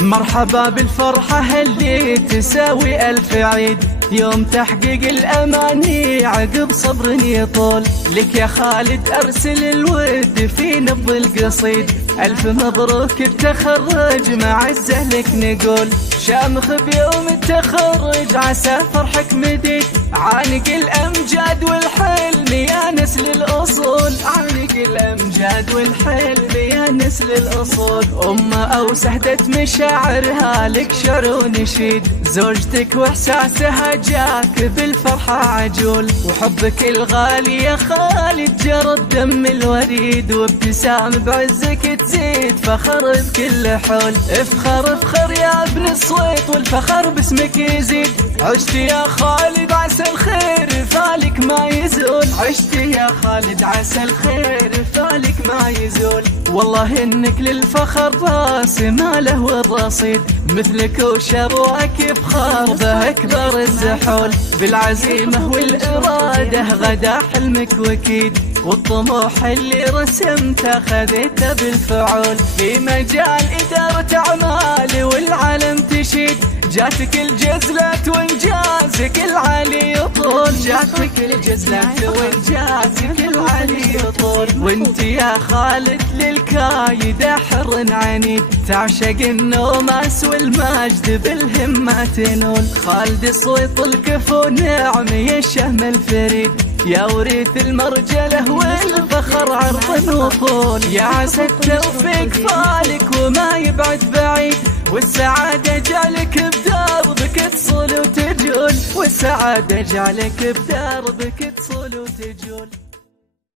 مرحبا بالفرحة اللي تساوي ألف عيد، يوم تحقيق الأماني عقب صبر يطول. لك يا خالد أرسل الود في نبض القصيد، ألف مبروك التخرج مع الزهلك نقول. شامخ بيوم التخرج عسى فرحك مديد، عانق الأمجاد والحلم يا نسل الأصول. عانق الأمجاد والحلم يا نسل الأصول. أمة أو سهدت مشاعرها لك شعر ونشيد، زوجتك وإحساسها جاك بالفرحة عجول. وحبك الغالي يا خالد جرى الدم الوريد، وابتسام بعزك تزيد فخر بكل حول. افخر افخر يا ابن الصويت والفخر باسمك يزيد. عشت يا خالد عسى الخير فالك ما يزول. عشت يا خالد عسى الخير فالك ما يزول. والله انك للفخر راس ما له الرصيد، مثلك وشروك يفخر به اكبر الزحول. بالعزيمة والإرادة غدا حلمك وكيد، والطموح اللي رسمته خذيته بالفعول. في مجال إدارة أعمال والعالم تشيد، جاتك الجزلة وإنجازك العالي يطول. جاتك الجزلة وإنجازك العالي يطول. وانت يا خالد للكايد حر عنيد، تعشق النوماس والمجد بالهمة تنول. خالد صويت الكفو نعم يا الشهم الفريد، يا وريث المرجلة والفخر عرض وطول. يا عسى التوفيق فالك وما يبعد بعيد، والسعادة جعلك بدربك تصول وتجول. والسعادة جعلك بدربك تصول وتجول.